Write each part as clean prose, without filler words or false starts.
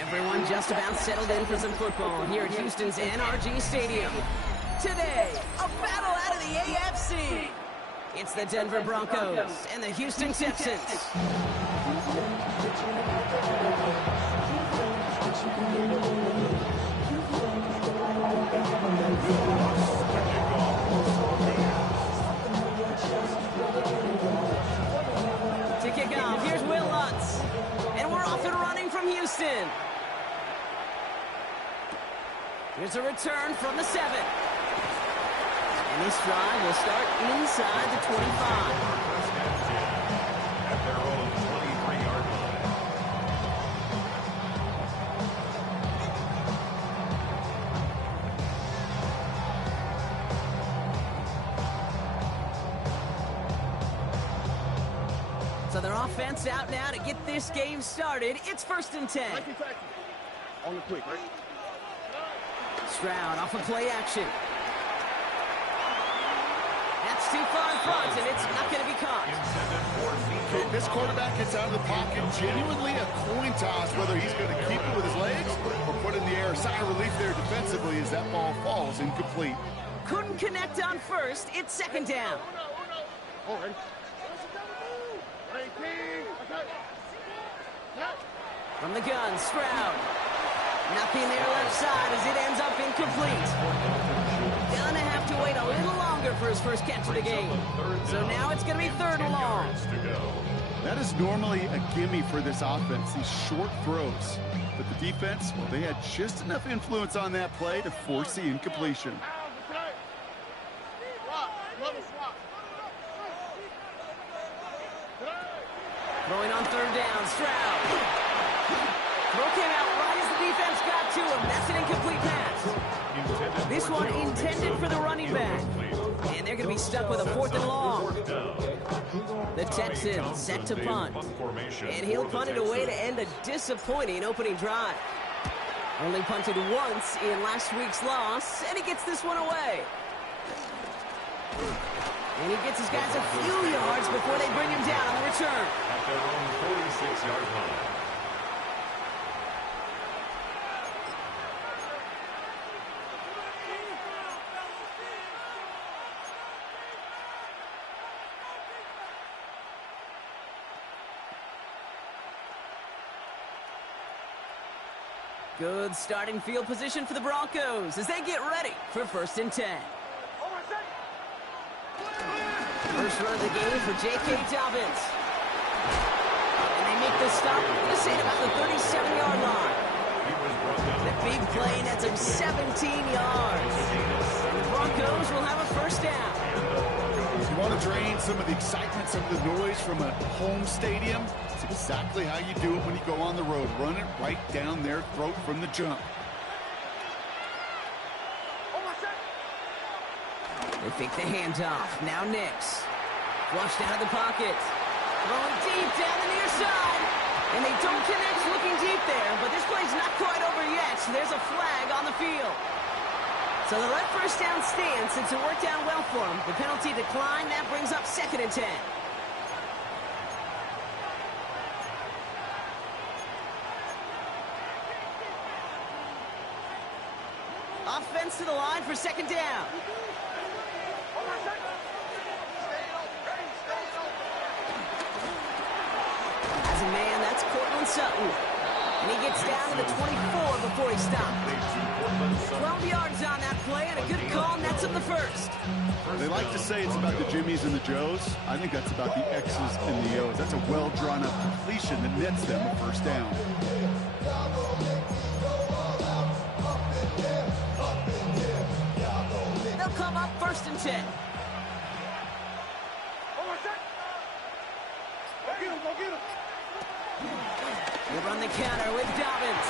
Everyone just about settled in for some football here at Houston's NRG Stadium. Today, a battle out of the AFC. It's the Denver Broncos and the Houston Texans. To kick off, here's Will Lutz. And we're off and running from Houston. Here's a return from the 7. And this drive will start inside the 25. At their own 23-yard line. So their offense out now to get this game started. It's 1st and 10. On the quick, right? Stroud off of play action. That's too far in front, and it's not going to be caught. Okay, this quarterback gets out of the pocket, genuinely a coin toss, whether he's going to keep it with his legs or put it in the air. Sigh of relief there defensively as that ball falls incomplete. Couldn't connect on 1st. It's 2nd down. Oh, ready? From the gun, Stroud. Nothing there left side as it ends up incomplete. Gonna have to wait a little longer for his first catch of the game. So now it's gonna be 3rd and long. That is normally a gimme for this offense, these short throws. But the defense, well, they had just enough influence on that play to force the incompletion. Throwing on 3rd down, Stroud. Throw came out right as the defense got to him. That's an incomplete pass. This one intended for the running back. And they're going to be stuck with a 4th and long. The Texans set to punt. And he'll punt it away to end a disappointing opening drive. Only punted once in last week's loss, and he gets this one away. And he gets his guys a few yards before they bring him down on the return. At their own 46-yard line. Good starting field position for the Broncos as they get ready for 1st and 10. First run of the game for J.K. Dobbins. And they make the stop, this ain't about the 37-yard line. The big play nets him 17 yards. And the Broncos will have a 1st down. You want to drain some of the excitement, some of the noise from a home stadium? It's exactly how you do it when you go on the road. Run it right down their throat from the jump. They fake the handoff. Now Nix. Flushed out of the pocket. Throwing deep down the near side. And they don't connect looking deep there, but this play's not quite over yet. So there's a flag on the field. So the left 1st down stands since it worked out well for him. The penalty declined. That brings up 2nd and 10. Offense to the line for 2nd down. As a man, that's Cortland Sutton. And he gets down to the 24 before he stopped. 12 yards on that play, and a good call nets him the 1st. They like to say it's about the Jimmies and the Joes. I think that's about the X's and the O's. That's a well-drawn-up completion that nets them a 1st down. They'll come up 1st and 10. They run the counter with Dobbins.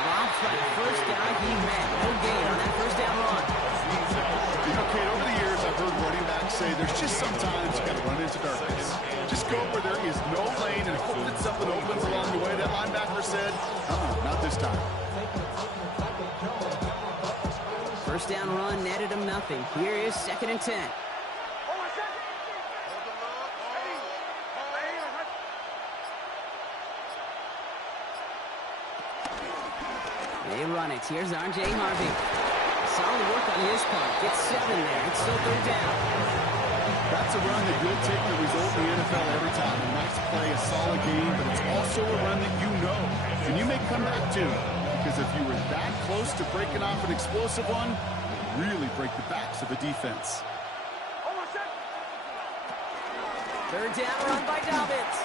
Drops by the first down he met. No gain on that first down run. You know, Kate, over the years, I've heard running backs say there's just sometimes you got to run into darkness. Just go where there is no lane and hope that something opens along the way. That linebacker said, not this time. First down run netted him nothing. Here is 2nd and 10. They run it. Here's R.J. Harvey. Solid work on his part. Gets 7 there. It's still 3rd down. That's a run that will take the result in the NFL every time. A nice play, a solid game, but it's also a run that you know and you may come back to. Because if you were that close to breaking off an explosive one, you really break the backs of a defense. 3rd down run by Dobbins.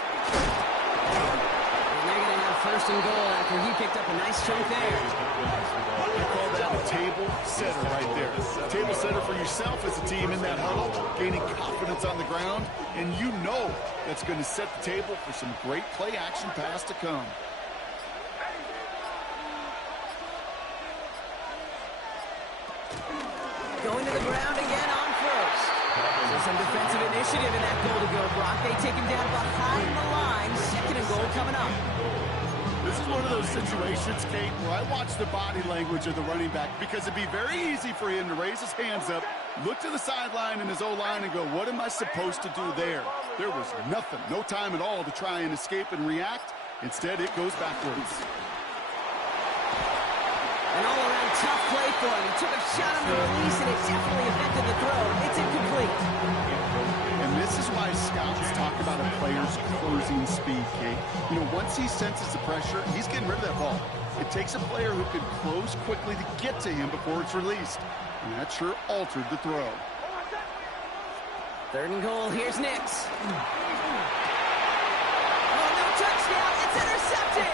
And they're going to have 1st and goal after he picked up a nice chunk there. You call that a table setter right there. Table setter for yourself as a team in that huddle, gaining confidence on the ground, and you know that's going to set the table for some great play action pass to come. Going to the ground again on 1st. So some defensive initiative in that goal to go, Brock. They take him down behind the line. 2nd and goal coming up. This is one of those situations, Kate, where I watch the body language of the running back because it'd be very easy for him to raise his hands up, look to the sideline in his O-line and go, what am I supposed to do there? There was nothing, no time at all to try and escape and react. Instead, it goes backwards. An all-around tough play for him. He took a shot on the release, and it definitely affected the throw. It's incomplete. And this is why scouts talk about a player's closing speed, Kate. You know, once he senses the pressure, he's getting rid of that ball. It takes a player who can close quickly to get to him before it's released. And that sure altered the throw. 3rd and goal. Here's Nix. Oh, no touchdown. It's intercepted.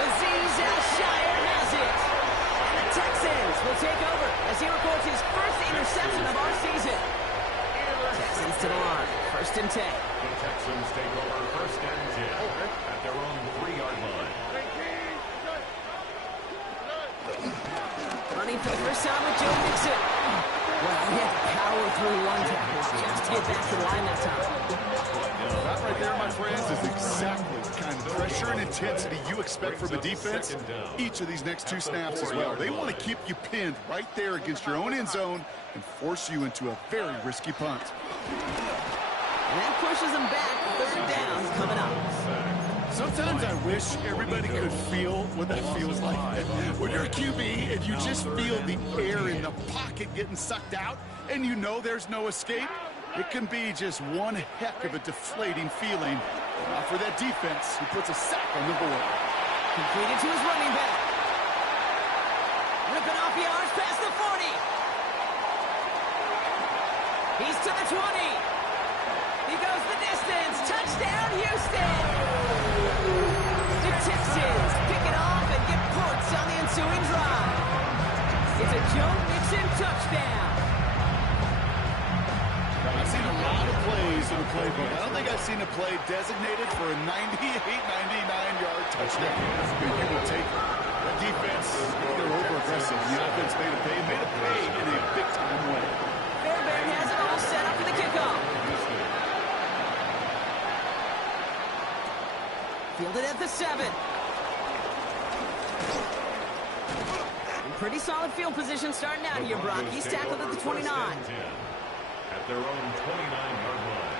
Azeez Al-Shire has it. Texans will take over as he records his first interception of our season. Texans to the line. 1st and 10. The Texans take over 1st and 10 at their own 3-yard line. Running for the first time with Joe Mixon. Well, he had to power through 1 tackle just to get back to the line that time. That right there, my friends, is exactly the kind of pressure and intensity you expect from a defense. Each of these next 2 snaps as well. They want to keep you pinned right there against your own end zone and force you into a very risky punt. And that pushes them back. 3rd down coming up. Sometimes I wish everybody could feel what that feels like. When you're a QB and you just feel the air in the pocket getting sucked out and you know there's no escape, it can be just one heck of a deflating feeling. For that defense, who puts a sack on the board. Completed to his running back. Ripping off yards past the 40. He's to the 20. He goes the distance. Touchdown, Houston. The Texans pick it off and get points on the ensuing drive. It's a Joe Mixon touchdown. I've seen a lot of plays in the playbook. I don't think I've seen a play designated for a 99-yard touchdown. But you will take it. The defense, they're over-aggressive. The offense made a pay in a big-time way. Fairbairn has it all set up for the kickoff. Fielded at the 7. And pretty solid field position starting out here, Brock. He's tackled at the 29. At their own 29-yard line.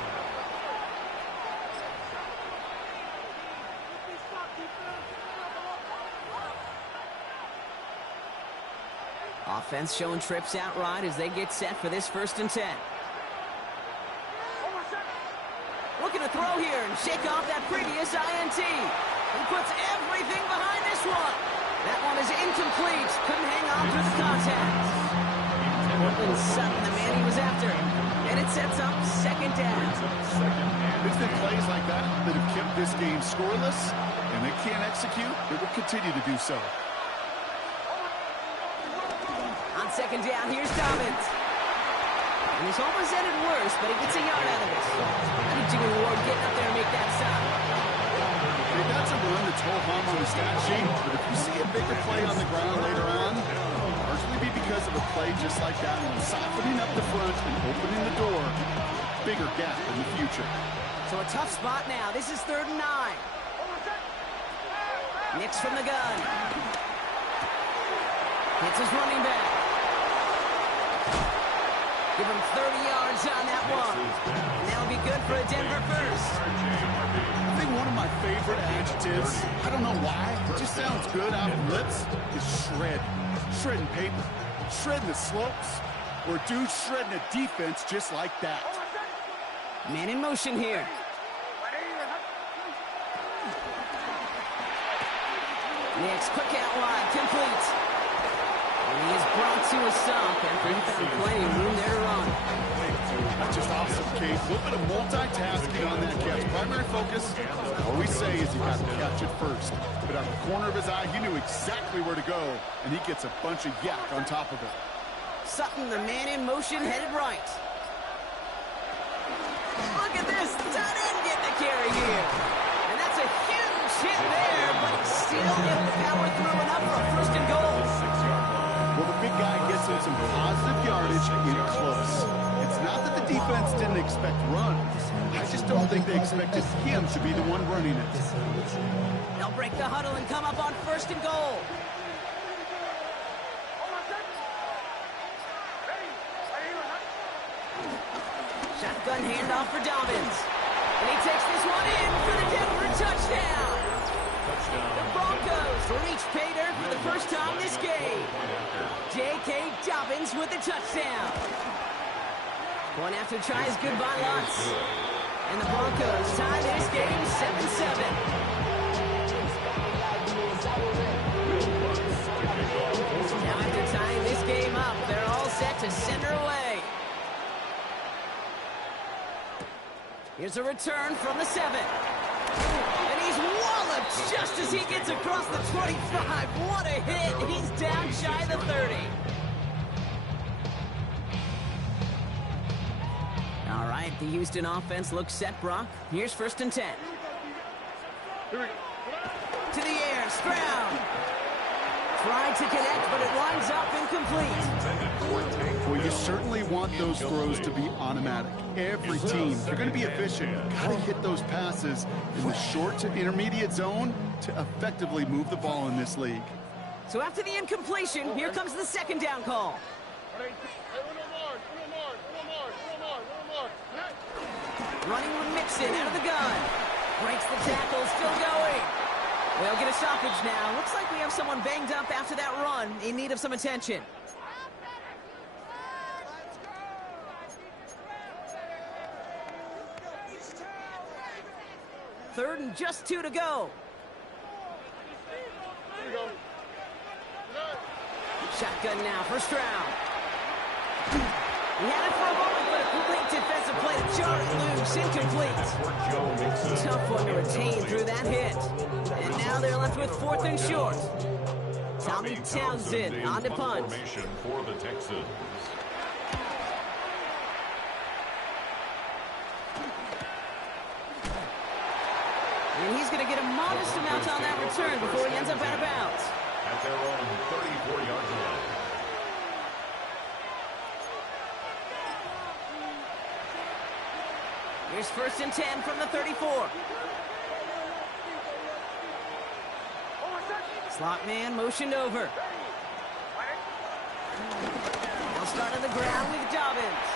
Offense showing trips out right as they get set for this 1st and 10. Looking to throw here and shake off that previous INT. He puts everything behind this one. That one is incomplete. Couldn't hang on through the contact. Portland Sutton, the man he was after. And it sets up 2nd down. It's been plays like that that have kept this game scoreless, and they can't execute. They will continue to do so. On 2nd down, here's Dobbins. And he's almost ended worse, but he gets a yard out of it. I think Jimmy Ward getting up there and make that stop. Okay, that's a run that's ho-hum on the stat sheet, but if you see a bigger play on the ground later on, it'll largely be because of a play just like that one, softening up the front and opening the door. Bigger gap in the future. So a tough spot now. This is 3rd and 9. Nix from the gun. Hits his running back. Give him 30 yards on that one. And that'll be good for a Denver first. I think one of my favorite adjectives, I don't know why, it just sounds good out of lips, is shred. Shredding paper. Shredding the slopes. Or dude shredding a defense just like that. Man in motion here. Nix, quick out wide, complete. And he is brought to a stop after he found plenty of room there to run. That's just awesome, Kate. A little bit of multitasking on that catch. Primary focus, I always say, is you got to catch it first. But out of the corner of his eye, he knew exactly where to go, and he gets a bunch of yak on top of it. Sutton, the man in motion, headed right. Look at this, tight end getting the carry here. And that's a huge hit there, but he's still able to power through enough for a 1st and goal. Well, the big guy gets him some positive yardage in close. It's not that the defense didn't expect runs. I just don't think they expected him to be the one running it. They'll break the huddle and come up on 1st and goal. Shotgun handoff for Dobbins. And he takes this one in for the Denver touchdown. The Broncos reach pay dirt for the first time this game. J.K. Dobbins with the touchdown. One after try is good by Lutz. And the Broncos tie this game 7-7. Now after tying this game up, they're all set to send her away. Here's a return from the 7. And he's walloped just as he gets across the 25. What a hit. He's down shy of the 30. All right, the Houston offense looks set, Brock. Here's 1st and 10. To the air, Stroud. Tried to connect, but it winds up incomplete. Well, you certainly want those throws to be automatic. Every team, if you're going to be efficient, got to hit those passes in the short to intermediate zone to effectively move the ball in this league. So after the incompletion, here comes the 2nd down call. Running with Mixon out of the gun. Breaks the tackle, still going. We'll get a stoppage now. Looks like we have someone banged up after that run in need of some attention. Third and just 2 to go. Shotgun now for Stroud. He had it for a moment, but a great defensive play to jar it loose, incomplete. Tough one to retain through that hit. And now they're left with 4th and short. Tommy Townsend on to punt. For the Texans. And he's going to get a modest amount on that return before he ends up out of bounds. At their own 34-yard line. Here's 1st and 10 from the 34. Slot man motioned over. They'll start on the ground with Dobbins.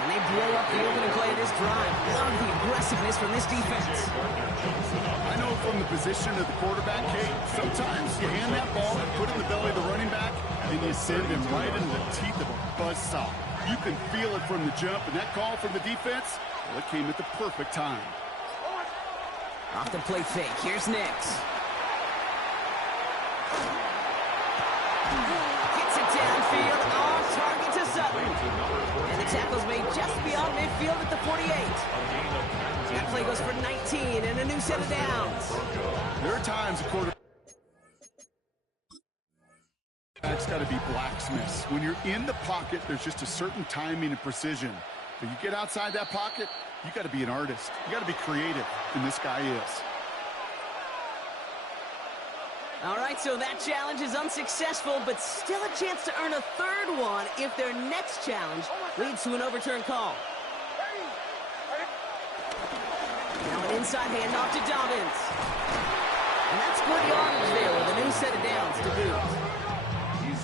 And they blow up the opening play of this drive. Love the aggressiveness from this defense. I know from the position of the quarterback, Kate, sometimes you hand that ball and put it in the belly of the running back, and you send him right into the teeth of a buzzsaw. You can feel it from the jump, and that call from the defense, well, it came at the perfect time. Off the play fake, here's Nix. Gets it downfield, off target to Sutton. And the tackle's made just beyond midfield at the 48. That play goes for 19 and a new set of downs. There are times a quarterback's got to be blacksmiths. When you're in the pocket, there's just a certain timing and precision. But you get outside that pocket, you got to be an artist. You got to be creative, and this guy is. All right, so that challenge is unsuccessful, but still a chance to earn a third one if their next challenge leads to an overturned call. Now an inside handoff to Dobbins. And that's good yardage there with a new set of downs to boot.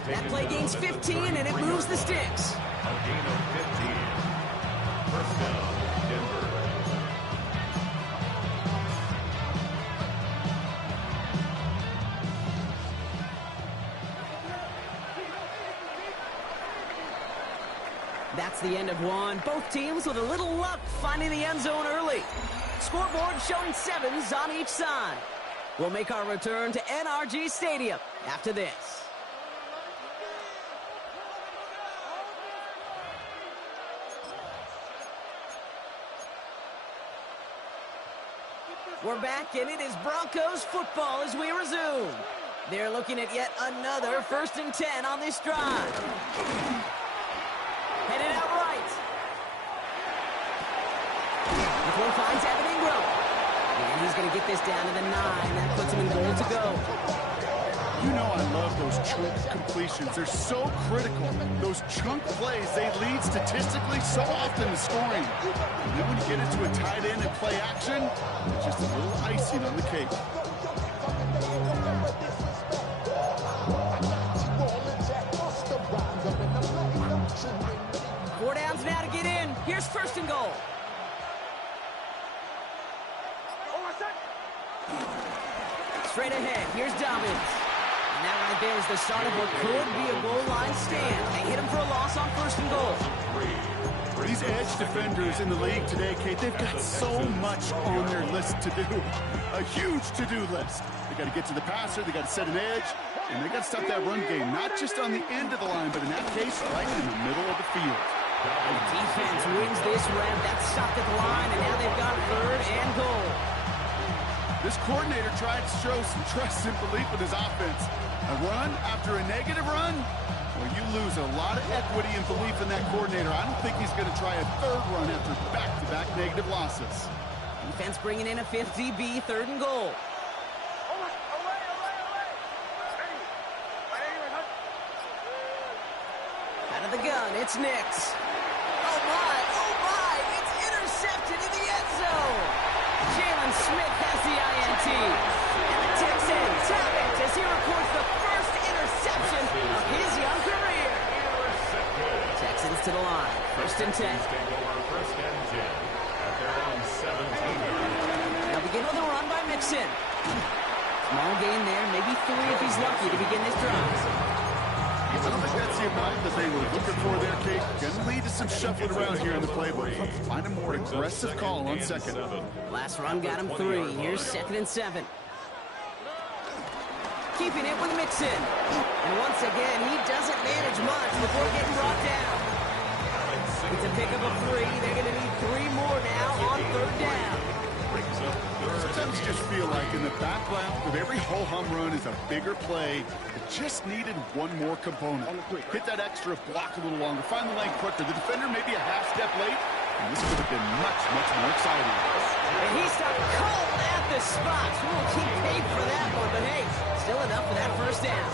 That play gains 15, and it moves the sticks. A gain of 15. First down, Denver. That's the end of one. Both teams with a little luck finding the end zone early. Scoreboard showing 7s on each side. We'll make our return to NRG Stadium after this. We're back, and it is Broncos football as we resume. They're looking at yet another 1st and 10 on this drive. Headed out right. The throw finds Evan Ingram. And he's going to get this down to the 9. That puts him in goal to go. You know I love those chunk completions. They're so critical. Those chunk plays, they lead statistically so often to scoring. And then when you get into a tight end and play action, it's just a little icing on the cake. Four downs now to get in. Here's 1st and goal. Straight ahead, here's Dobbins. And that right there is the start of what could be a goal line stand. They hit him for a loss on 1st and goal. These edge defenders in the league today, Kate, they've got so much on their list to do. A huge to-do list. They got to get to the passer, they got to set an edge, and they got to stop that run game, not just on the end of the line, but in that case, right in the middle of the field. The defense wins this round. That's stopped at the line, and now they've got 3rd and goal. This coordinator tried to show some trust and belief in his offense. A run after a negative run? Well, you lose a lot of equity and belief in that coordinator. I don't think he's going to try a 3rd run after back-to-back negative losses. Defense bringing in a 5th DB, 3rd and goal. Out of the gun, it's Nix. Oh my, it's intercepted in the end zone. Jalen Smith has the INT. And the Texans have it as he records the first interception of his young career. Texans to the line, 1st and 10. Take over 1st and 10 at their own 17. They'll begin with a run by Mixon. Small gain there, maybe 3 if he's lucky to begin this drive. I don't think that's the amount that they were looking for there, Kate. Going to lead to some shuffling around here in the playbook. Find a more aggressive call on 2nd. Last run got him 3. Here's 2nd and 7. Keeping it with Mixon. And once again, he doesn't manage much before getting brought down. It's a pickup of 3. They're going to need 3 more now on 3rd down. Sometimes you just feel like in the background of every ho-hum run is a bigger play. It just needed one more component. Hit that extra block a little longer. Find the lane quicker. The defender maybe a half step late. And this could have been much, much more exciting. And he started cold at the spot. We'll keep paid for that one, but hey, still enough for that 1st down.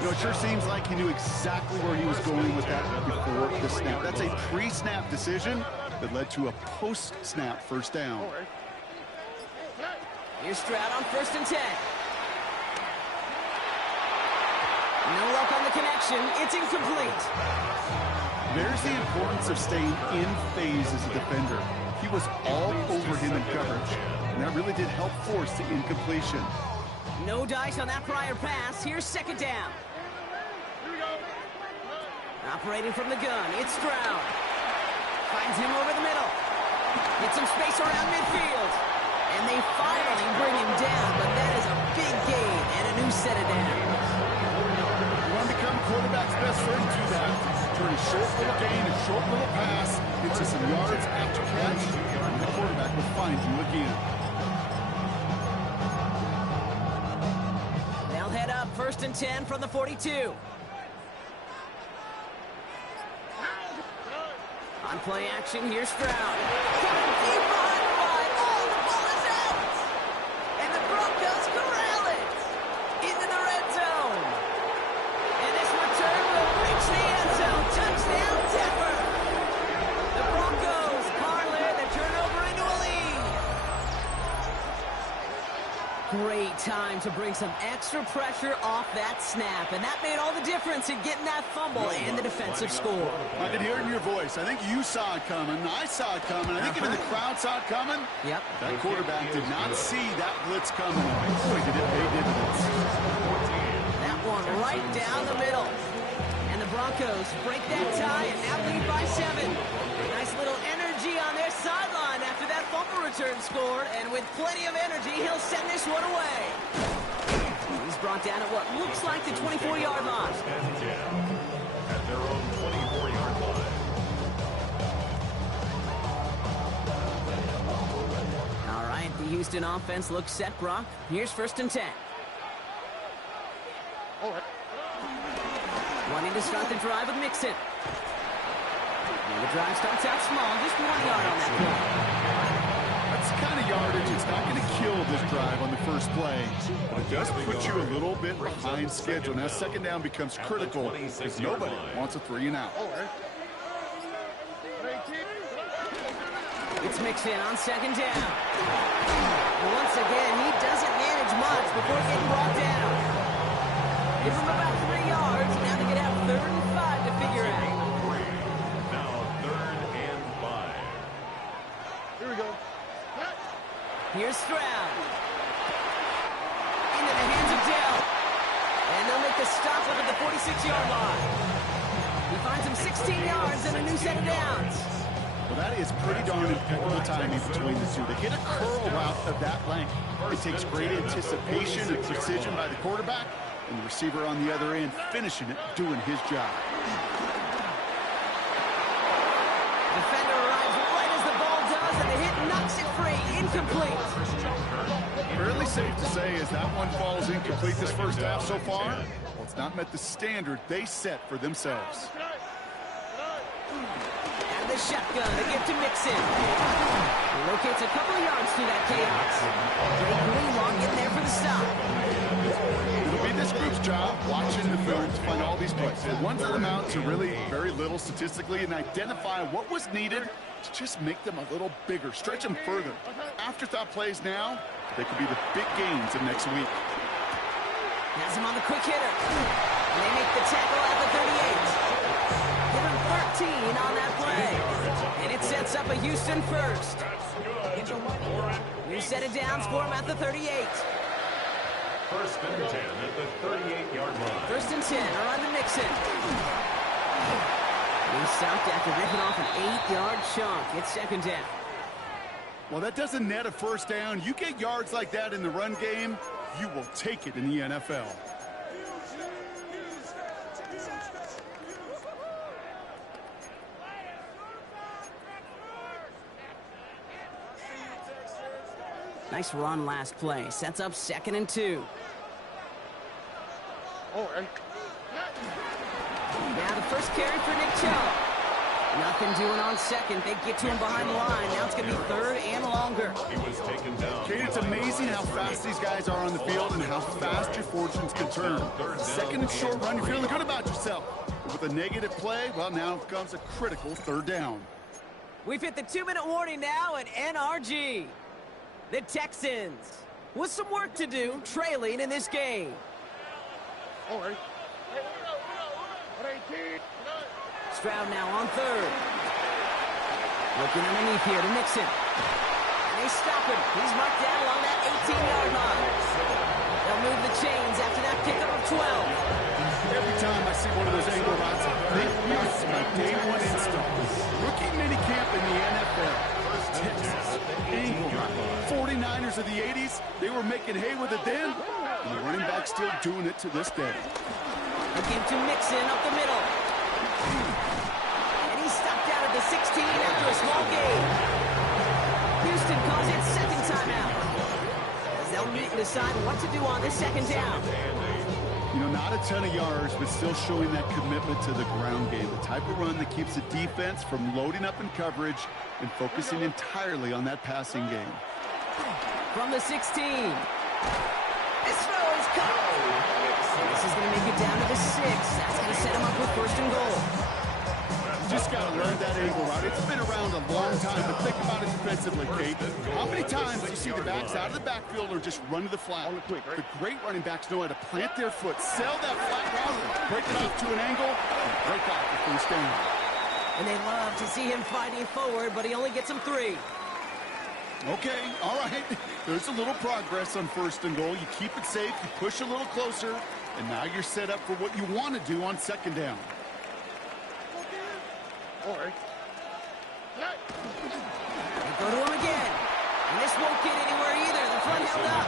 You know, it sure seems like he knew exactly where he was going with that before the snap. That's a pre-snap decision that led to a post-snap 1st down. Here's Stroud on 1st and 10. No luck on the connection. It's incomplete. There's the importance of staying in phase as a defender. He was all over him in coverage, and that really did help force the incompletion. No dice on that prior pass. Here's 2nd down. Operating from the gun, it's Stroud. Finds him over the middle. Gets some space around midfield. And they finally bring him down, but that is a big gain and a new set of downs. You want to become a quarterback's best friend, do that. Turn a short little gain, a short little pass, into some yards after catch, and the quarterback will find you again. They'll head up 1st and 10 from the 42. On play action, here's Stroud. Coming deep behind the line. Oh, the ball is out! And the Broncos corral it! trying to bring some extra pressure off that snap, and that made all the difference in getting that fumble and the defensive score. I can hear it in your voice. I think you saw it coming. I saw it coming. I think even the crowd saw it coming. Yep. That quarterback did not see that blitz coming. Boy, they did it. That one right down the middle. And the Broncos break that tie and now lead by 7. Nice little energy on their sideline after that fumble return scored. And with plenty of energy, he'll send this one away. He's brought down at what looks like the 24-yard line. At their own 24-yard line. All right, the Houston offense looks set, Brock. Here's 1st and 10. Wanting to start the drive with Mixon. And the drive starts out small, just 1 yard on that play. That's the kind of yardage. It's not going to kill this drive on the first play, but it does put you a little bit behind schedule. Now, 2nd down becomes critical because nobody wants a 3 and out. It's Mixon on 2nd down. Once again, he doesn't manage much before getting brought down. Give him about 3 yards. Now they can have 3rd and 5 to figure out. Now 3rd and 5. Here we go. Here's Stroud. Into the hands of Dell. And they'll make the stop up at the 46-yard line. He finds him 16 yards and a new set of downs. Well, that is pretty darn impeccable timing between the two. They hit a curl route of that length. It takes great anticipation and precision by the quarterback, and the receiver on the other end finishing it, doing his job. Defender arrives right as the ball does, and the hit knocks it free. Incomplete. Fairly safe to say as that one falls incomplete this first half so far, well, it's not met the standard they set for themselves. And the shotgun to give to Mixon. He locates a couple of yards through that chaos. Drake Greenlaw getting there for the stop. It'll be this group's job watching the film to find all these plays. The ones that amount to really very little statistically and identify what was needed to just make them a little bigger, stretch them further. Afterthought plays now, they could be the big games of next week. Has him on the quick hitter. And they make the tackle at the 38. Give him 13 on that play. And it sets up a Houston first. New set of downs for him at the 38. 1st and 10 at the 38-yard line. 1st and 10 are on the Mixon. He's stopped after ripping off an 8-yard chunk. It's 2nd down. Well, that doesn't net a 1st down. You get yards like that in the run game, you will take it in the NFL. Nice run last play. Sets up 2nd and 2. Now the first carry for Nick Chubb. Nothing doing on 2nd. They get to him behind the line. Now it's going to be 3rd and longer. He was taken down. Kate, it's amazing how fast these guys are on the field and how fast your fortunes can turn. 2nd and short run, you're feeling good about yourself. But with a negative play, well, now comes a critical 3rd down. We've hit the 2-minute warning now at NRG. The Texans with some work to do, trailing in this game. Stroud now on 3rd. Looking underneath here to Mixon. And they stop him. He's marked down along that 18-yard line. They'll move the chains after that pickup of 12. Every time I see one of those angle routes, they miss my day one instinct. Rookie minicamp in the NFL. Texas, angle route. 49ers of the 80s, they were making hay with it then, and the running back's still doing it to this day. A give to Mixon up the middle. And he's stopped out at the 16 after a small gain. Houston calls it 2nd timeout. As they'll meet and decide what to do on this 2nd down. You know, not a ton of yards, but still showing that commitment to the ground game. The type of run that keeps the defense from loading up in coverage and focusing entirely on that passing game. From the 16. This throw is caught. This is going to make it down to the 6. That's going to set him up with 1st and goal. just got to learn that angle route. It's been around a long time, but think about it defensively, Kate. How many times do you see the backs out of the backfield or just run to the flat? The great running backs know how to plant their foot, sell that flat route, break it off to an angle, and break off the first down. And they love to see him fighting forward, but he only gets them 3. Okay, all right. There's a little progress on 1st and goal. You keep it safe, you push a little closer, and now you're set up for what you want to do on 2nd down. All right. They go to him again. And this won't get anywhere either. The front held up.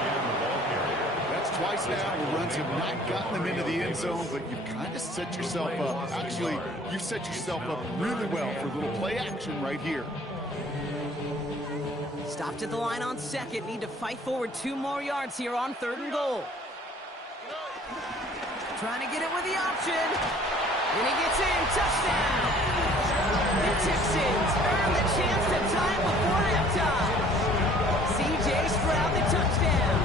That's twice now where runs have not gotten them into the end zone, but you've kind of set yourself up. Actually, you've set yourself up really well for a little play action right here. Stopped at the line on 2nd. Need to fight forward 2 more yards here on 3rd and goal. Trying to get it with the option. And he gets in. Touchdown. The Texans earn the chance to tie it before halftime. C.J. Stroud, the touchdown.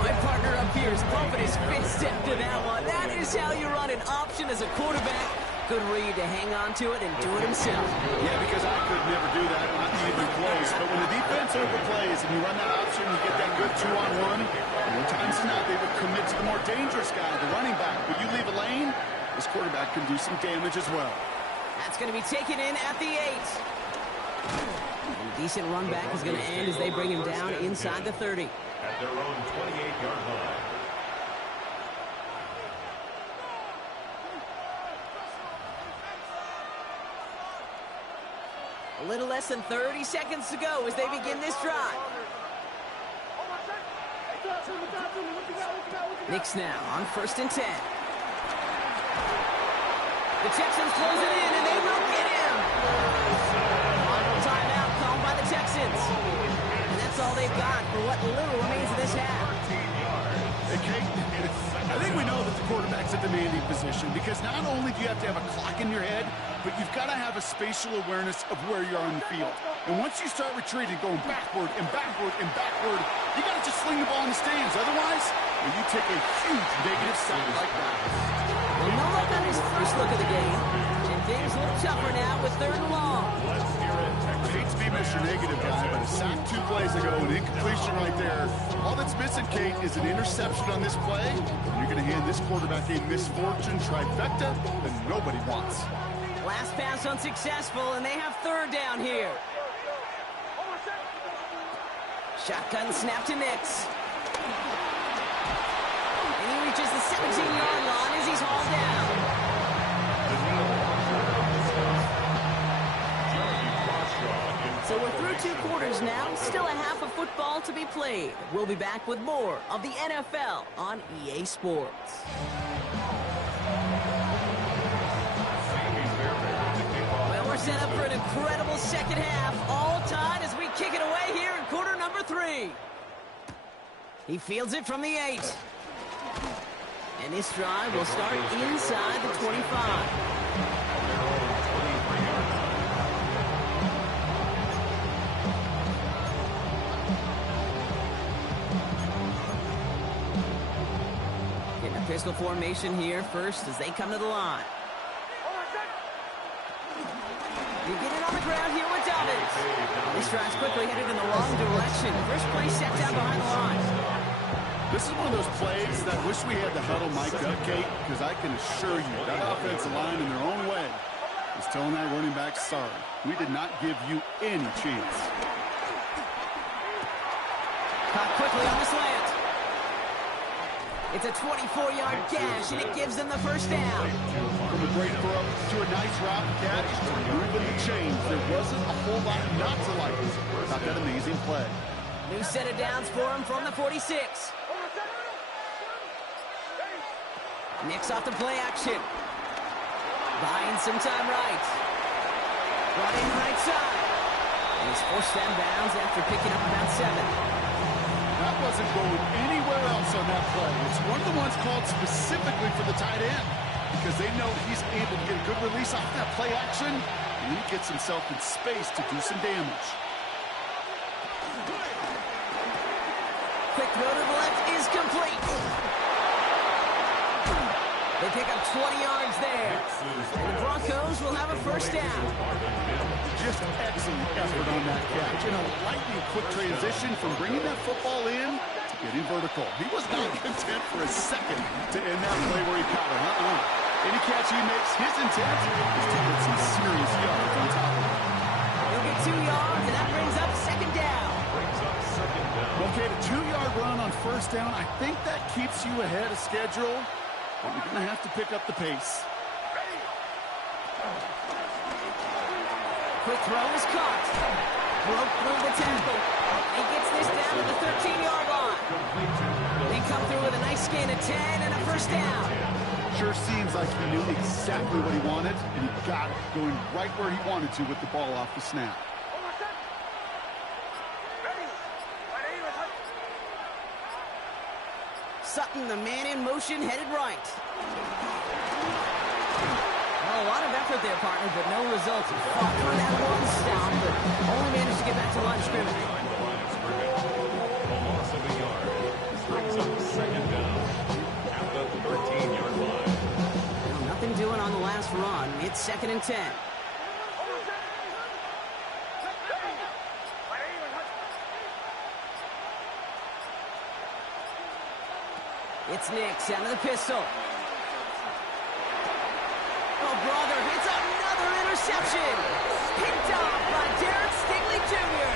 My partner up here is pumping his fist after that one. That is how you run an option as a quarterback. Good read to hang on to it and do it himself. Yeah, because I could never do that, not even close. But when the defense overplays and you run that option, you get that good 2-on-1. More times than not, they would commit to the more dangerous guy, the running back. When you leave a lane, this quarterback can do some damage as well. That's going to be taken in at the 8. A decent run back is going to end as they bring him down inside the 30. At their own 28-yard line. A little less than 30 seconds to go as they begin this drive. Knicks now on 1st and 10. The Texans close it in, and they will get him. Final timeout called by the Texans. And that's all they've got for what little remains of this half. Hey, Kate, I think we know that the quarterback's a demanding position because not only do you have to have a clock in your head, but you've got to have a spatial awareness of where you are on the field. And once you start retreating, going backward and backward and backward, you got to just sling the ball in the stands. Otherwise, you take a huge negative sack like that. Well, no luck on his first look of the game. And things look tougher now with 3rd and long. I hate to be Mr. Negative guy, but a sack 2 plays ago, an incompletion right there. All that's missing, Kate, is an interception on this play. And you're going to hand this quarterback a misfortune trifecta that nobody wants. Last pass unsuccessful, and they have 3rd down here. Shotgun snap to Nix. And he reaches the 17-yard line as he's hauled down. So we're through 2 quarters now, still a half of football to be played. We'll be back with more of the NFL on EA Sports. Well, we're set up for an incredible 2nd half, all tied as we kick it away here in quarter number 3. He fields it from the 8. And this drive will start inside the 25. Pistol formation here first as they come to the line. You get it on the ground here with Dobbins. This drive's quickly headed in the wrong direction. First play set down behind the line. This is one of those plays that I wish we had the huddle mic'd up, Kate, because I can assure you that offensive line in their own way is telling that running back, sorry, we did not give you any chance. Caught quickly on the slant. It's a 24-yard gash, and it gives them the first down. From a great throw to a nice route catch to moving the chains, there wasn't a whole lot not to like about that amazing play. New set of downs for him from the 46. Nix off the play action. Buying some time right. Brought in right side. And he's forced out of bounds after picking up about 7. That wasn't going anywhere else on that play. It's one of the ones called specifically for the tight end because they know he's able to get a good release off that play action, and he gets himself in space to do some damage. Quick throw to the left is complete. They pick up 20 yards there. of a first down. Just excellent effort on that catch. And a lightning quick transition from bringing that football in to getting vertical. He was not content for a second to end that play where he caught it. Any catch he makes, his intent is to get some serious yards on top of it. He'll get 2 yards, and that brings up second down. Okay, the 2-yard run on first down, I think that keeps you ahead of schedule, but you're going to have to pick up the pace. Quick throw is caught. Broke through the tackle. He gets this down to the 13-yard line. They come through with a nice gain of 10 and a first down. Sure seems like he knew exactly what he wanted, and he got it going right where he wanted to with the ball off the snap. Sutton, the man in motion, headed right. Well, a lot of effort there, partner, but no results. He fought for that one stop, but only managed to get back to line of scrimmage. A loss of a yard. Brings up second down at the 13-yard line. Well, nothing doing on the last run. It's 2nd and 10. It's Nix out of the pistol. Oh, brother, it's another interception. Picked off by Derek Stingley Jr.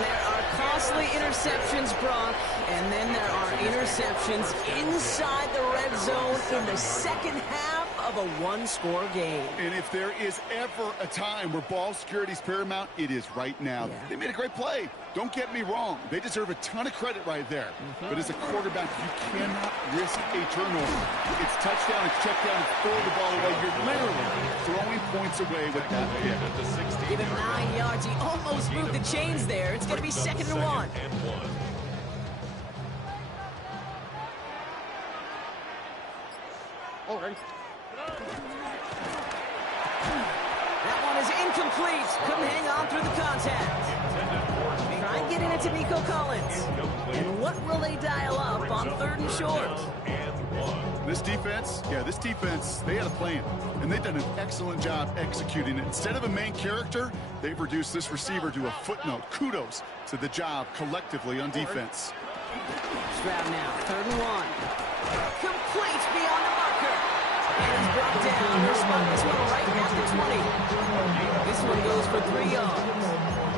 There are costly interceptions, Brock, and then there are interceptions inside the red zone in the second half of a one-score game. And if there is ever a time where ball security is paramount, it is right now. Yeah. They made a great play. Don't get me wrong. They deserve a ton of credit right there. But as a quarterback, you cannot risk a turnover. It's touchdown, it's check down, it's throw the ball away. You're literally throwing points away with that pick. Give him 9 yards. He almost moved the chains there. It's going to be 2nd and 1. All right. That one is incomplete. Couldn't hang on through the contact. Try and get it to Nico Collins. And what will they dial up on 3rd and short? This defense, they had a plan. And they've done an excellent job executing it. Instead of a main character, they've reduced this receiver to a footnote. Kudos to the job collectively on defense. Stroud now, 3rd and 1. Complete beyond the marker. And he's brought down. They'll spot this one right at the 20. This one goes for 3 yards.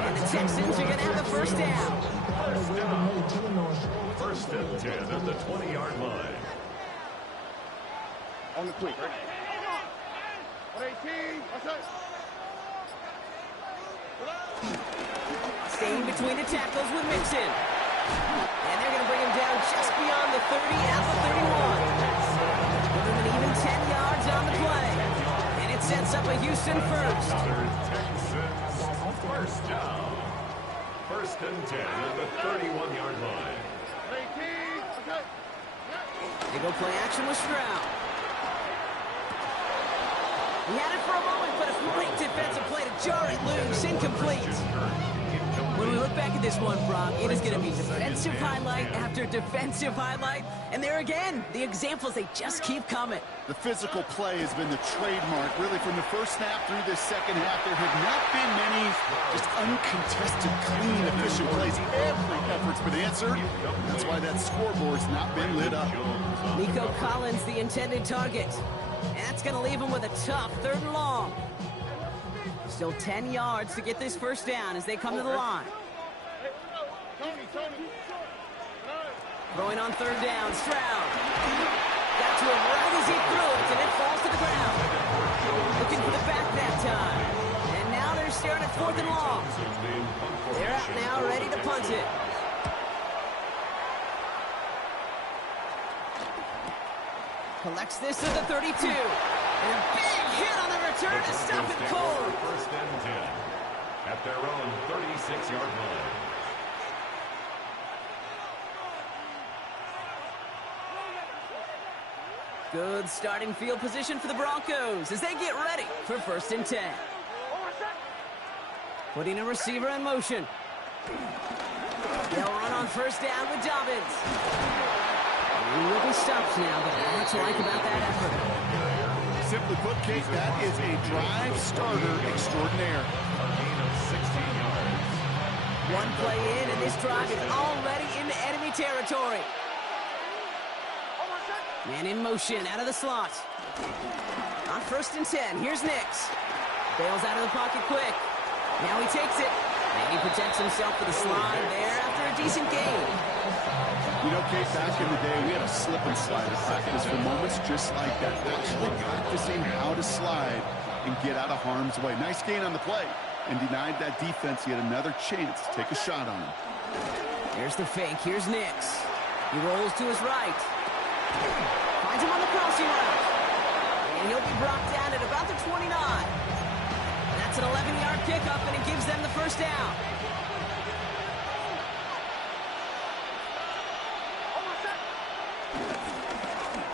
And the Texans are going to have the first down. First and 10 at the 20-yard line. On the quick. Staying between the tackles with Mixon. And they're going to bring him down just beyond the 30 at the 31. Give him an even 10 yards on the play. And it sets up a Houston first. First down. First and 10 at the 31-yard line. They go play action with Stroud. He had it for a moment, but a great defensive play to jar it loose. Incomplete. When we look back at this one, Brock, it is going to be defensive highlight after defensive highlight. And there again, the examples, they just keep coming. The physical play has been the trademark, really, from the first snap through this second half. There have not been many just uncontested, clean, efficient plays. Every effort's been answered. That's why that scoreboard's not been lit up. Nico Collins, the intended target. And that's going to leave him with a tough 3rd and long. Still 10 yards to get this first down as they come to the line. Throwing on 3rd down, Stroud. Got to him right as he threw it, and it falls to the ground. Looking for the back that time. And now they're staring at 4th and long. They're out now, ready to punt it. Collects this to the 32. And a big hit on the return to stop it cold. First and 10 at their own 36-yard line. Good starting field position for the Broncos as they get ready for 1st and 10. Putting a receiver in motion. They'll run on 1st down with Dobbins. He will be stopped now, but not much like about that effort. Simply put, Kate, that is a drive starter extraordinaire. Gain of 16 yards. One play in, and this drive is already into enemy territory. Man in motion, out of the slot. On 1st and 10, here's Nix. Bails out of the pocket quick. Now he takes it. And he protects himself with a slide there after a decent gain. You know, Kate, back in the day, we had a slip and slide at practice for moments just like that. Actually practicing how to slide and get out of harm's way. Nice gain on the play. And denied that defense yet another chance to take a shot on him. Here's the fake. Here's Nix. He rolls to his right. Finds him on the crossing route. And he'll be brought down at about the 29. That's an 11-yard pickup, and it gives them the first down.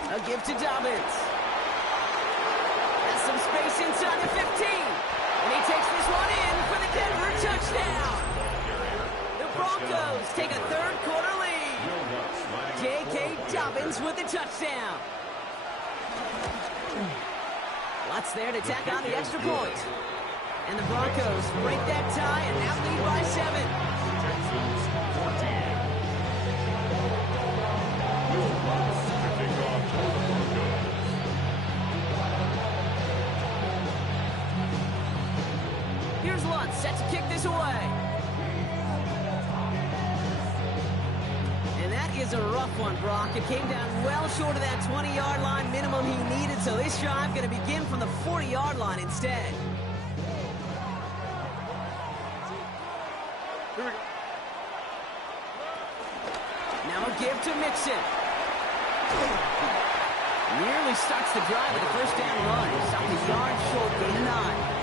A give to Dobbins. Has some space inside the 15. And he takes this one in for the Denver touchdown. The Broncos take a third-quarter lead. J.K. Dobbins with the touchdown. Lots there to tack on the extra point. And the Broncos break that tie and now lead by 7. Texans 14. Will Lutz to kick off for the Broncos. Here's Lutz set to kick this away. And that is a rough one, Brock. It came down well short of that 20-yard line minimum he needed, so this drive going to begin from the 40-yard line instead. Now a give to Mixon. Nearly starts the drive with a first down run. Stopped a yard short, gain of 9.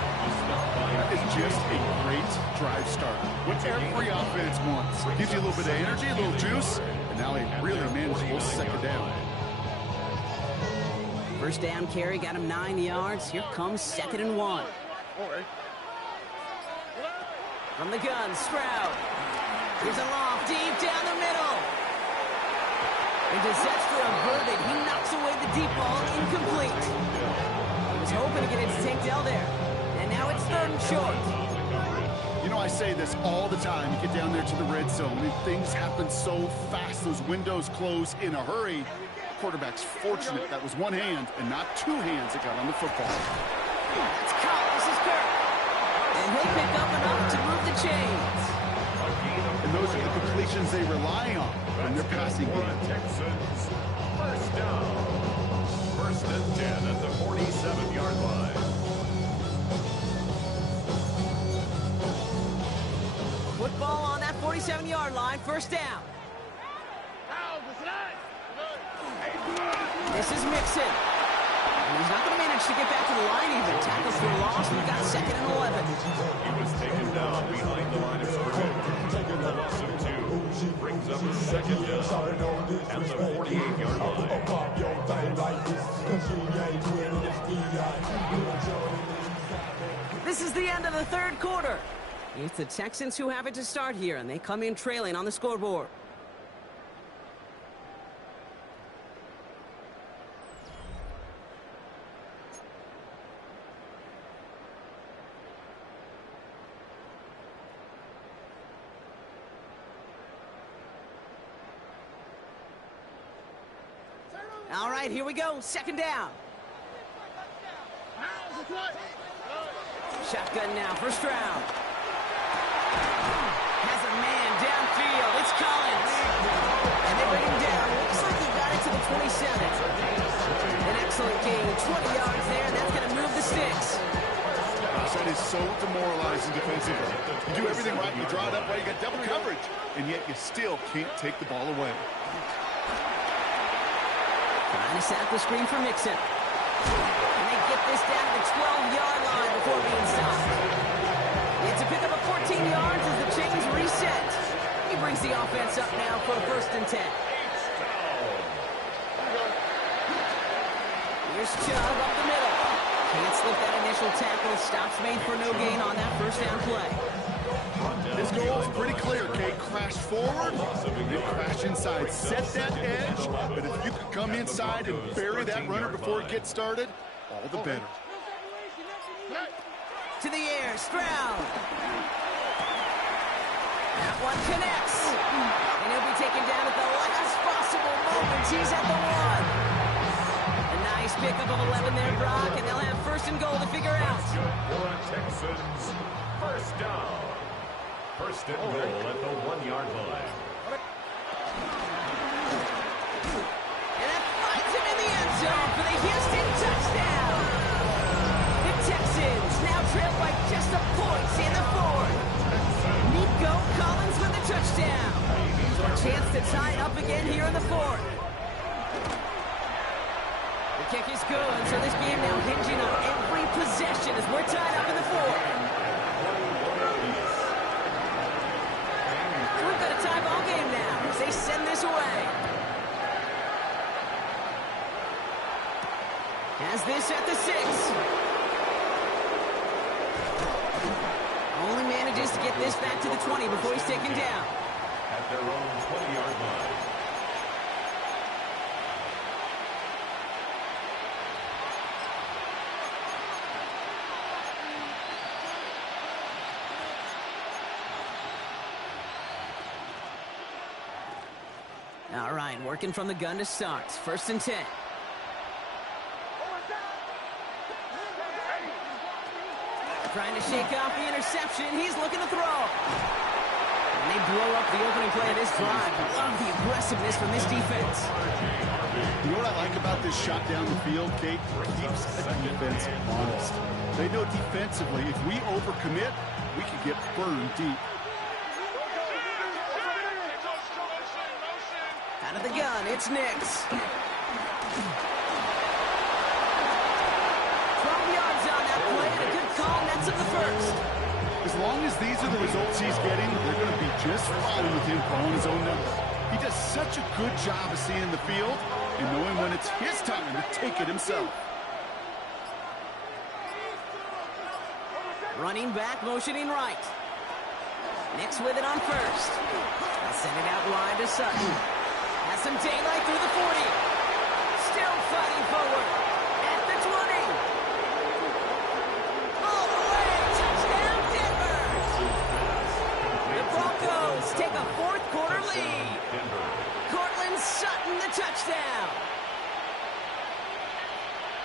That is just a great drive starter. What every offense wants. Gives you a little bit of energy, a little juice, and now a really manageable second down. First down carry got him 9 yards. Here comes 2nd and 1. From the gun, Stroud. Here's a lob deep down the middle. And disaster averted. He knocks away the deep ball, incomplete. He was hoping to get it to Tank Dell there. And now it's 3rd and short. You know, I say this all the time. You get down there to the red zone, and things happen so fast. Those windows close in a hurry. Quarterback's fortunate that was one hand and not two hands that got on the football. It's Collins' Kirk. And he'll pick up enough to move the chains. And those are the completions they rely on when they're passing game. Texans first down. 1st and 10 at the 47-yard line. Football on that 47-yard line, first down. This is Mixon. And he's not going to manage to get back to the line even. Tackles for loss. We've got 2nd and 11. He was taken down behind the line of scrimmage. The loss of 2 brings up 2nd down at the 48-yard line. This is the end of the 3rd quarter. It's the Texans who have it to start here, and they come in trailing on the scoreboard. All right, here we go. 2nd down. Shotgun now for Stroud. Has a man downfield. It's Collins. And they bring him down. Looks like he got it to the 27. An excellent gain. 20 yards there, and that's going to move the sticks. That is so demoralizing defensively. You do everything right, you draw it up right, you got double coverage, and yet you still can't take the ball away. Trying to set up the screen for Mixon. And they get this down to the 12-yard line before being stopped. It's a pickup of 14 yards as the chains reset. He brings the offense up now for a 1st and 10. Here's Chubb up the middle. Can't slip that initial tackle. Stops made for no gain on that first down play. This goal is pretty clear, Kate. Crash forward, and crash inside. Set that edge, but if you could come inside and bury that runner before it gets started, all the better. To the air, Stroud. That one connects. And he'll be taken down at the last possible moment. He's at the 1. A nice pickup of 11 there, Brock, and they'll have first and goal to figure out. For Texans, first down. First and goal at the 1-yard line. And that finds him in the end zone for the Houston touchdown. The Texans now trail by just a point in the 4th. Nico Collins with a touchdown. So a chance to tie it up again here in the 4th. The kick is good, so this game now hinging on every possession as we're tied up in the 4th. So we've got a tie ball game now as they send this away. Has this at the 6. Only manages to get this back to the 20 before he's taken down. At their own 20-yard line. All right, working from the gun to start. First and 10. Trying to shake off the interception. He's looking to throw. And they blow up the opening play of this drive. Love the aggressiveness from this defense. You know what I like about this shot down the field, Kate? It keeps the defense honest. They know defensively, if we overcommit, we can get burned deep. Out of the gun, it's Nix. 12 yards on that play, and a good call nets him the first. As long as these are the results he's getting, they're going to be just fine with him calling his own number. He does such a good job of seeing the field and knowing when it's his time to take it himself. Running back, motioning right. Nix with it on first. They'll send it out wide to Sutton. Has some daylight through the 40. Still fighting forward. At the 20. All the way. Touchdown, Denver. The Broncos take a fourth-quarter lead. Cortland Sutton, the touchdown.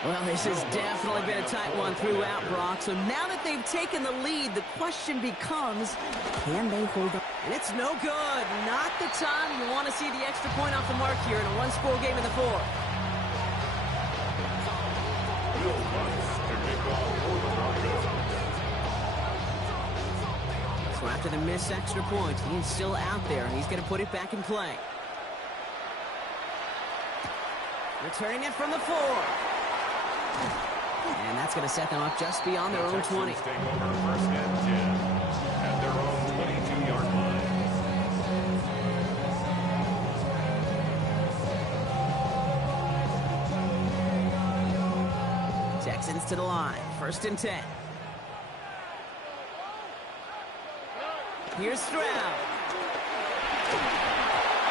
Well, this has definitely been a tight one throughout, Brock. So now that they've taken the lead, the question becomes, can they hold up? And it's no good. Not the time you want to see the extra point off the mark here in a one-score game in the 4th. So after the missed extra point, he's still out there, and he's going to put it back in play. Returning it from the 4. And that's going to set them up just beyond their own 20. Take over first and 10 at their own 22-yard line. Texans to the line. First and 10. Here's Stroud.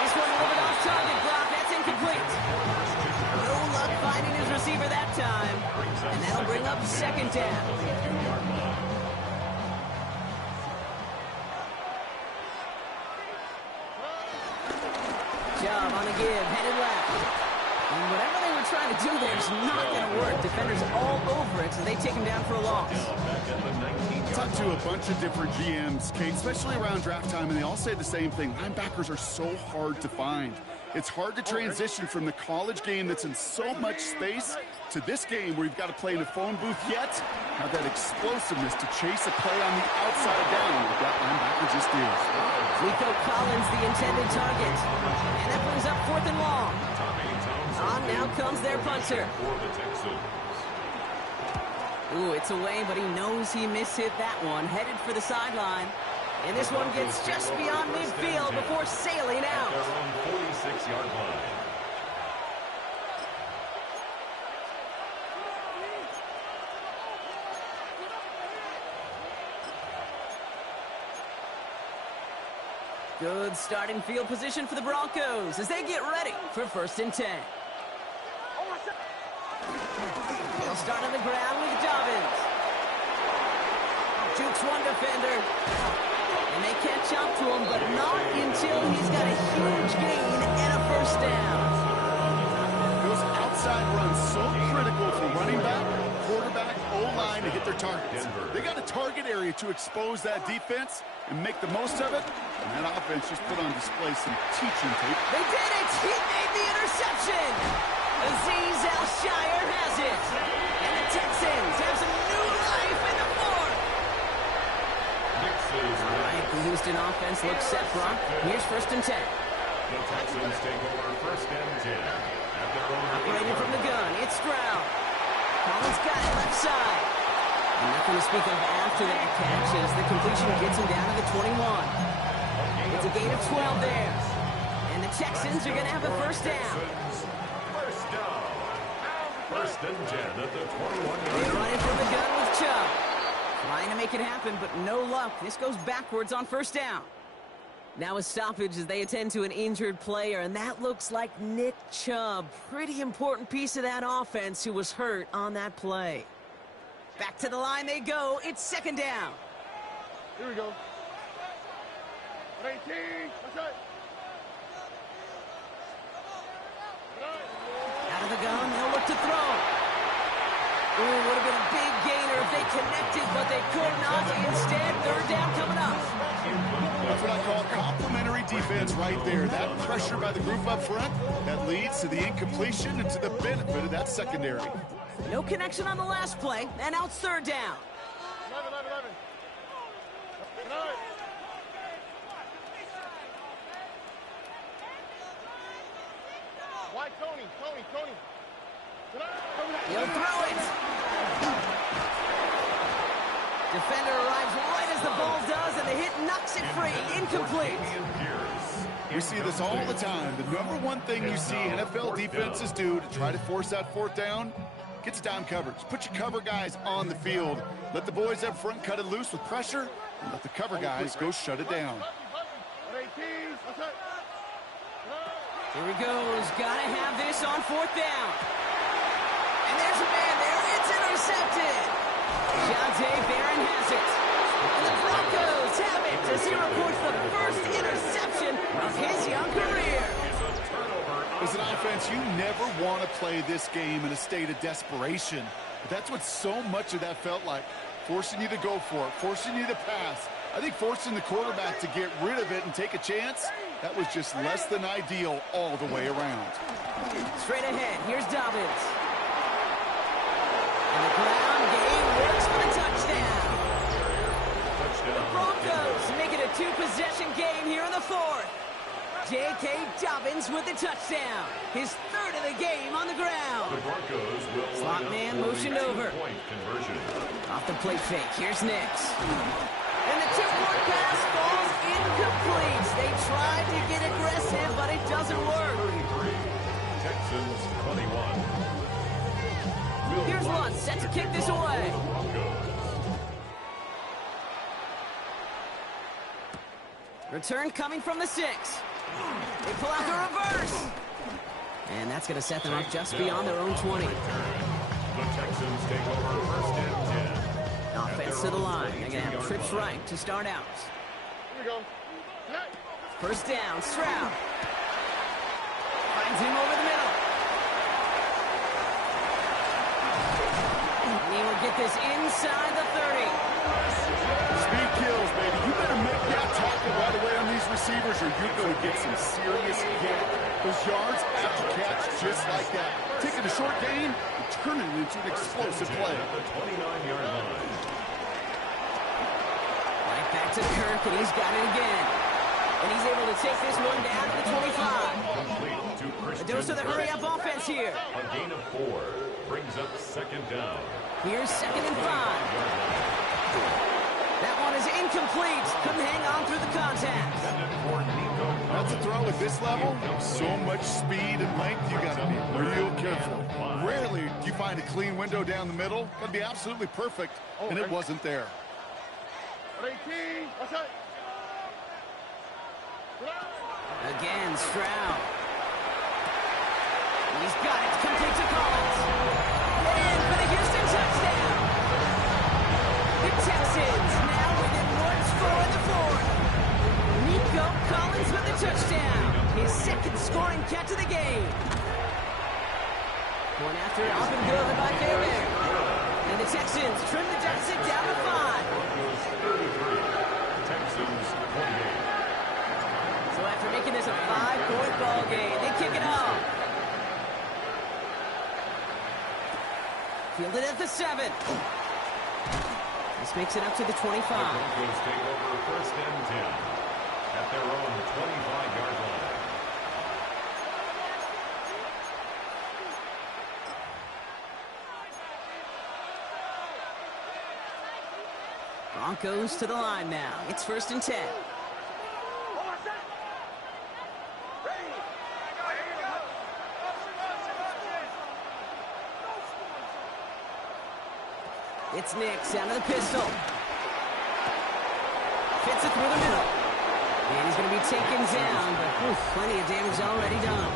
This one a little bit off target, Brock. That's incomplete. No luck finding his receiver that time. And that'll bring up second down. Job on the give, headed left. And whatever they were trying to do there is not going to work. Defenders all over it, so they take him down for a loss. Talked to a bunch of different GMs, Kate, especially around draft time, and they all say the same thing. Linebackers are so hard to find. It's hard to transition from the college game that's in so much space to this game where you've got to play in a phone booth, yet have that explosiveness to chase a play on the outside down like that linebacker just is. Nico Collins, the intended target. And that brings up 4th and long. On now comes their punter. Ooh, it's away, but he knows he mishit that one. Headed for the sideline. And this one gets just beyond midfield before sailing out. Their own 46-yard line. Good starting field position for the Broncos as they get ready for first and 10. They'll start on the ground with Dobbins. Jukes one defender. And they can't jump to him, but not until he's got a huge gain and a first down. Those outside runs so critical for running back, quarterback, O-line to hit their targets. They got a target area to expose that defense and make the most of it. And that offense just put on display some teaching tape. They did it! He made the interception! Azeez Al-Shire has it. And the Texans have some new life in the fourth. All right, the Houston offense looks set, Brock. Here's 1st and 10. The Texans take over 1st and 10 at their own. Operating from the gun, it's Stroud. Collins got it left side. And nothing to speak of after that catch as the completion gets him down to the 21. It's a gain of 12 there. And the Texans are going to have a first down. First down. 1st and 10 at the 21. They run it from the gun with Chubb. Trying to make it happen, but no luck. This goes backwards on 1st down. Now a stoppage as they attend to an injured player, and that looks like Nick Chubb. Pretty important piece of that offense who was hurt on that play. Back to the line they go. It's 2nd down. Here we go. 18. That's right. Out of the gun, they'll look to throw. Ooh, would have been a big gainer if they connected, but they could not. Instead, 3rd down coming up. That's what I call complimentary defense right there. That pressure by the group up front, that leads to the incompletion and to the benefit of that secondary. No connection on the last play, and now it's 3rd down. 11. Why Tony? He'll throw it. Defender arrives right as the ball does, and the hit knocks it free. Incomplete. We see this all the time. The number one thing you see NFL defenses do to try to force that 4th down, gets down coverage. Put your cover guys on the field. Let the boys up front cut it loose with pressure, and let the cover guys go shut it down. Here he goes. Gotta have this on 4th down. And there's a man there. It's intercepted. Jonte Barron has it. And the Broncos have it as he reports the first interception of his young career. As an offense, you never want to play this game in a state of desperation. But that's what so much of that felt like. Forcing you to go for it, forcing you to pass. I think forcing the quarterback to get rid of it and take a chance, that was just less than ideal all the way around. Straight ahead, here's Dobbins. And the ground game works for the touchdown. The Broncos make it a 2-possession game here in the 4th. J.K. Dobbins with the touchdown. His 3rd of the game on the ground. The Broncos will slot man motioned over. Point conversion. Off the plate fake, here's Nix. And the 2-point pass falls incomplete. They tried to get aggressive, but it doesn't work. 33. Texans 21. Here's Lutz set to kick this away. Return coming from the 6. They pull out the reverse. And that's going to set them up just beyond their own 20. The Texans take over 1st and 10. Offense to the line. They're going to have trips right to start out. Here we go. 1st down, Stroud. Finds him over the middle. And he will get this inside the 30. Speed kills, baby. You better make that tackle right away on these receivers or you're going to get some serious hit. Those yards after catch just like that. Taking a short gain and turning it into an explosive play. At the 29-yard line. Right back to Kirk, and he's got it again. And he's able to take this one down to the 25. Complete to Christian. A dose of the hurry-up offense here. A gain of 4 brings up 2nd down. Here's 2nd and 5. That one is incomplete. Couldn't hang on through the contact. That's a throw at this level. So much speed and length, you got to be real careful. Rarely do you find a clean window down the middle. Got to be absolutely perfect, and it wasn't there. 18. What's that? Again, Stroud. He's got it. Complete to Collins. And for the Houston Texans trim the deficit down to 5. Broncos 33, Texans 28. So after making this a 5-point ball game, they kick it off. Fielded at the 7. This makes it up to the 25. The Broncos take over first and 10 at their own 25-yard line. Broncos to the line now. It's first and 10. It's Nix down to the pistol. Fits it through the middle. And he's going to be taken down, but plenty of damage already done.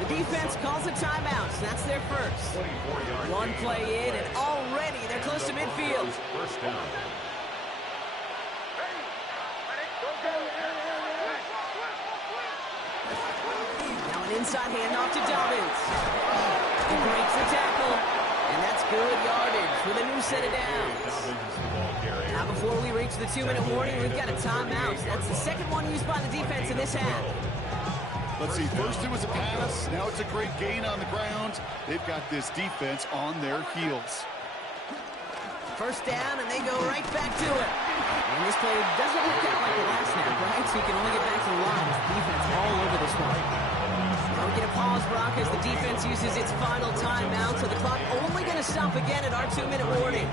The defense calls a timeout, so that's their first. One play in, and already they're close to midfield. First down. Now an inside handoff to Dobbins. He breaks the tackle, and that's good yardage with a new set of downs. Now before we reach the 2-minute warning, we've got a timeout. That's the second one used by the defense in this half. Let's see, first it was a pass, now it's a great gain on the ground. They've got this defense on their heels. First down, and they go right back to it. And this play doesn't work out like the last snap, right? So you can only get back to the line as the defense all over this one. Now we get a pause, Broncos. The defense uses its final timeout, so the clock only going to stop again at our 2-minute warning.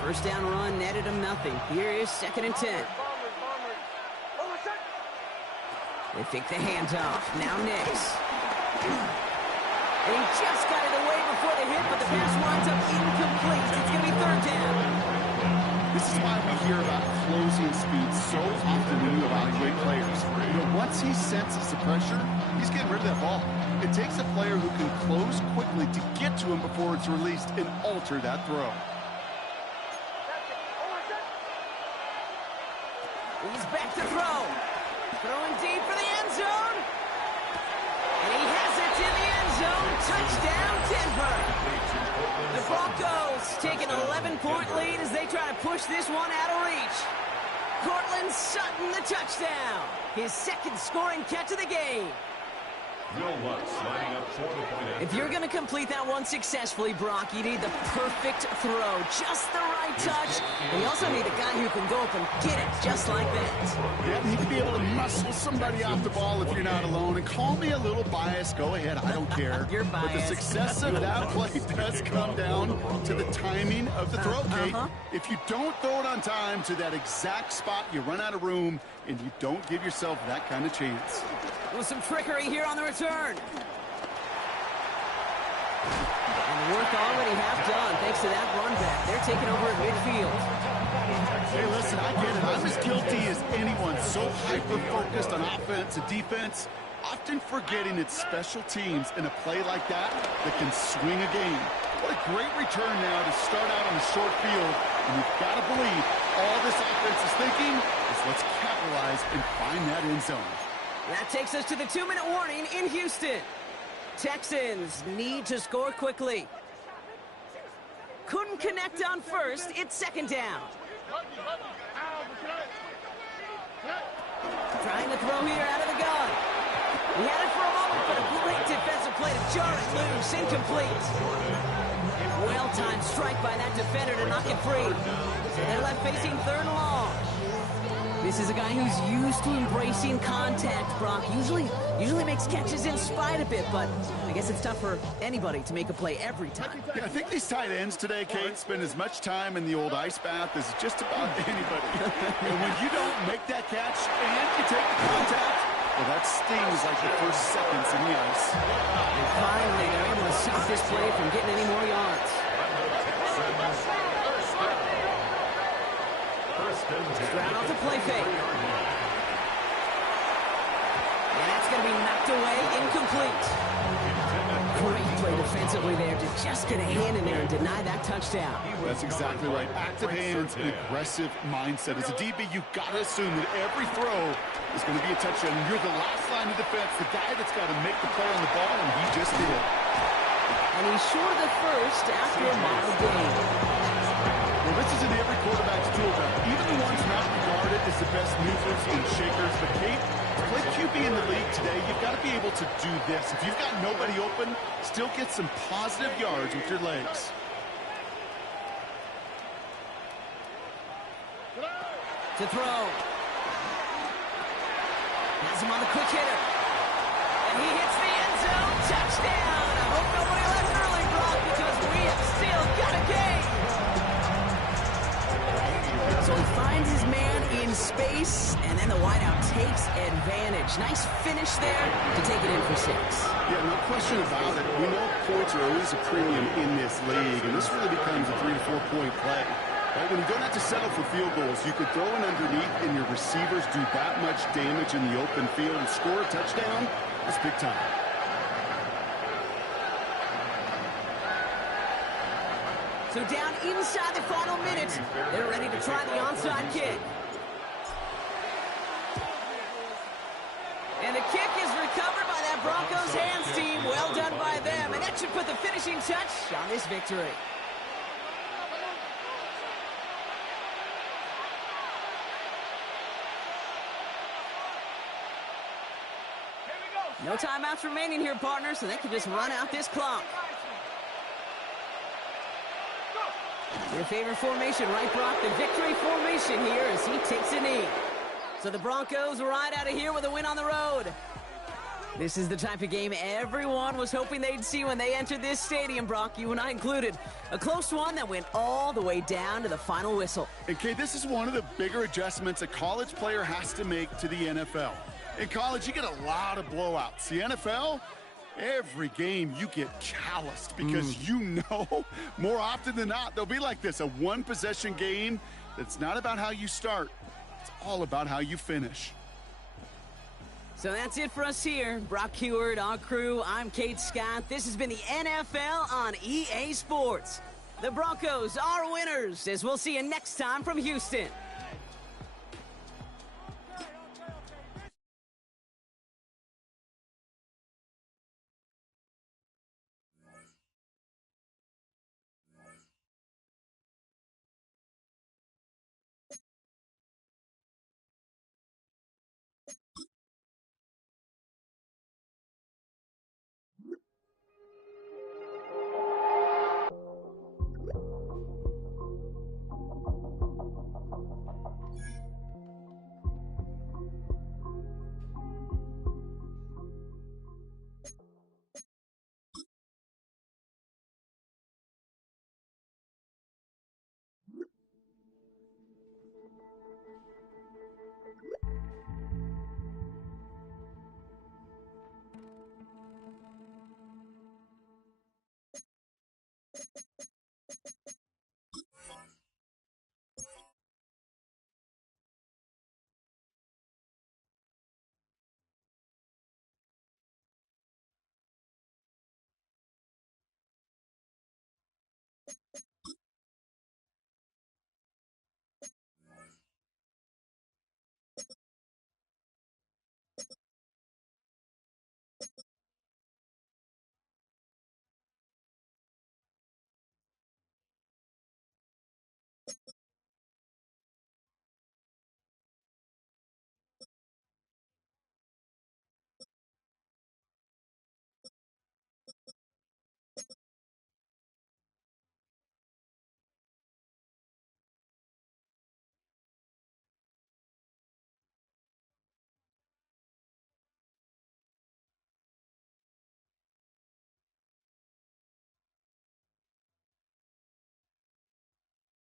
First down run netted him nothing. Here is second and 10. They fake the handoff. Now Nix. And he just got it away before the hit, but the pass winds up incomplete. It's going to be third down. This is why we hear about closing speed so often when you evaluate players. You know, once he senses the pressure, he's getting rid of that ball. It takes a player who can close quickly to get to him before it's released and alter that throw. He's back to throw. Throwing deep for the end zone. And he has it in the end zone. Touchdown, Denver. The Broncos take an 11-point lead as they try to push this one out of reach. Cortland Sutton, the touchdown. His second scoring catch of the game. Will Lutz lining up for the point. If you're going to complete that one successfully, Brock, you need the perfect throw. Just the right touch. And you also need a guy who can go up and get it just like that. Yeah, he can be able to muscle somebody off the ball if you're not alone. And call me a little biased. Go ahead. I don't care. You're biased. But the success of that play does come down to the timing of the throw, Kate. If you don't throw it on time to that exact spot, you run out of room, and you don't give yourself that kind of chance. With some trickery here on the return. And the work already half done thanks to that run back. They're taking over at midfield. Hey, listen, I get it. I'm as guilty as anyone. So hyper-focused on offense and defense, often forgetting it's special teams in a play like that can swing a game. What a great return now to start out on the short field. And you've got to believe all this offense is thinking is let's capitalize and find that end zone. That takes us to the 2-minute warning in Houston. Texans need to score quickly. Couldn't connect on first. It's second down. Trying to throw here out of the gun. He had it for a moment, but a great defensive play to jar it loose. Incomplete. Well-timed strike by that defender to knock it free. So they're left facing third and long. This is a guy who's used to embracing contact, Brock. Usually makes catches in spite of it, but I guess it's tough for anybody to make a play every time. Yeah, I think these tight ends today, Kate, spend as much time in the old ice bath as just about anybody. And when you don't make that catch and you take the contact, well, that stings like the first seconds in the ice. And finally, they're able to stop this play from getting any more yards. Stroud off the play fake. And that's going to be knocked away, incomplete. Great play defensively there to just get a hand in there and deny that touchdown. That's exactly right. Active hands and aggressive mindset. As a DB, you've got to assume that every throw is going to be a touchdown. And you're the last line of defense, the guy that's got to make the play on the ball, and he just did. And he's short of the first after a mild gain. Well, this is in every quarterback's tool belt. Even the ones not regarded as the best movers and shakers. But Kate, to play QB in the league today, you've got to be able to do this. If you've got nobody open, still get some positive yards with your legs. To throw. Has him on the quick hitter. And he hits the end zone. Touchdown. I hope nobody left early, Brock, because we have still got a game. So he finds his man in space, and then the wideout takes advantage. Nice finish there to take it in for 6. Yeah, no question about it. We know points are always a premium in this league, and this really becomes a 3 to 4 point play. Right, when you don't have to settle for field goals, you could throw it underneath, and your receivers do that much damage in the open field and score a touchdown. That's big time. So down inside the final minute, they're ready to try the onside kick. And the kick is recovered by that Broncos hands team. Well done by them, and that should put the finishing touch on this victory. No timeouts remaining here, partner, so they can just run out this clock. Your favorite formation, right, Brock? The victory formation here as he takes a knee. So the Broncos ride out of here with a win on the road. This is the type of game everyone was hoping they'd see when they entered this stadium, Brock, you and I included. A close one that went all the way down to the final whistle. And, Kate, this is one of the bigger adjustments a college player has to make to the NFL. In college, you get a lot of blowouts. The NFL, every game you get calloused because you know more often than not they'll be like this, a one-possession game that's not about how you start. It's all about how you finish. So that's it for us here. Brock Heward, our crew, I'm Kate Scott. This has been the NFL on EA Sports. The Broncos are winners, as we'll see you next time from Houston.